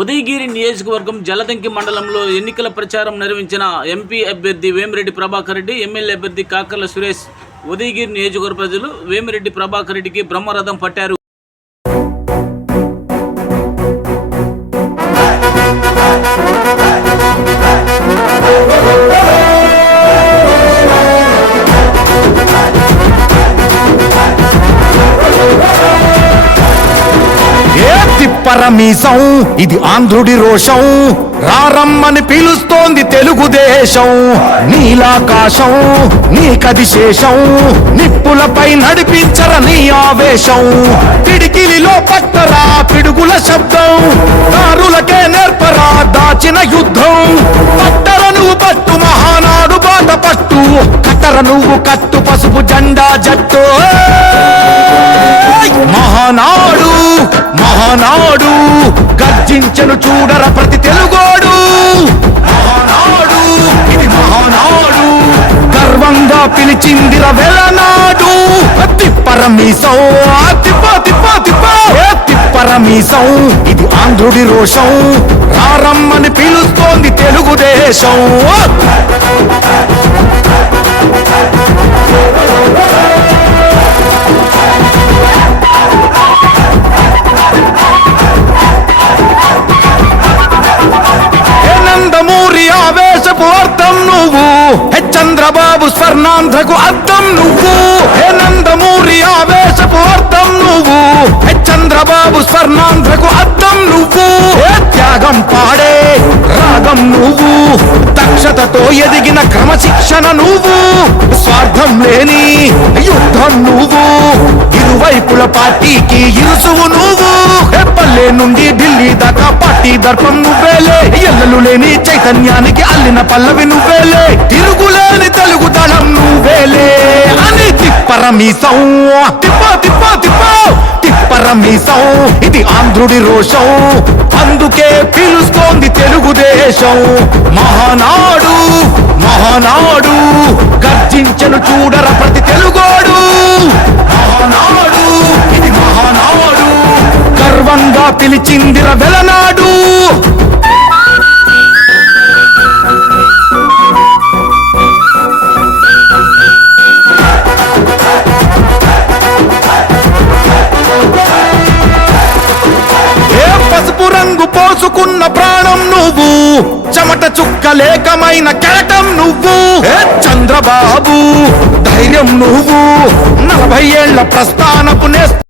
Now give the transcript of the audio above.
ఉదయగిరి నియోజకవర్గం జలదంకి మండలంలో ఎన్నికల ప్రచారం నిర్వహించిన ఎంపీ అభ్యర్థి వేమిరెడ్డి ప్రభాకర్ రెడ్డి, ఎమ్మెల్యే అభ్యర్థి కాకర్ల సురేష్ ఉదయగిరి నియోజకవర్గ ప్రజలు వేమిరెడ్డి ప్రభాకర్ రెడ్డికి బ్రహ్మరథం పట్టారు. పరమీసం ఇది ఆంధ్రుడి రోషం, రారమ్మని పిలుస్తోంది తెలుగుదేశం. నీలాకాశం నీకది శేషం, నిప్పులపై నడిపించర నీ ఆవేశం. పిడికిలిలో పట్టరా పిడుగుల శబ్దం, దారులకే నేర్పరా దాచిన యుద్ధం. పట్టర నువ్వు పట్టు మహానాడు బాట పట్టు, కట్టర నువ్వు కట్టు పసుపు జెండా జట్టు. మహానాడు మహానాడు గర్జించను చూడర ప్రతి తెలుగోడు. మహానాడు ఇది మహానాడు, గర్వంగా పిలిచిందిర వెలనాడు. తిప్పరమీసం తిప్ప తిప్ప తిప్ప తిప్పరమీసం ఇది ఆంధ్రుడి రోషం, రారమ్మని పిలుస్తోంది తెలుగుదేశం. అర్థం నువ్వు చంద్రబాబు స్వర్ణాంధ్రకు అర్థం నువ్వు. హే నందమూరి ఆవేశపు అర్థం నువ్వు, చంద్రబాబు స్వర్ణాంధ్రకు అర్థం నువ్వు. త్యాగం పాడే రాగం నువ్వు, దక్షతతో ఎదిగిన క్రమశిక్షణ నువ్వు. స్వార్థం లేని యుద్ధం నువ్వు, ఇరువైపుల పార్టీకి ఇరుసువు నువ్వు. పల్లె నుండి ఢిల్లీ దాకా పార్టీ దర్పం నువ్వేలే, ఎల్లలు లేని చైతన్యానికి అల్లిన పల్లవి నువ్వేలే. తిరుగులేని తెలుగు దళం నువ్వేలే అని తిప్పరమీసం తిప్ప తిప్ప తిప్ప తిప్పరమీసం ఇది ఆంధ్రుడి రోషం, అందుకే పిలుస్తోంది తెలుగుదేశం. మహానాడు మహానాడు గర్జించను చూడర ప్రతి తెలుగోడు. మహానాడు ఇది మహానాడు, గర్వంగా పిలిచిందిర వెలనాడు. పసుపు రంగు పోసుకున్న ప్రాణం నువ్వు, చెమట చుక్కలేకమైన కెరటం నువ్వు. చంద్రబాబు ధైర్యం నువ్వు, 40 ఏళ్ల ప్రస్థానపు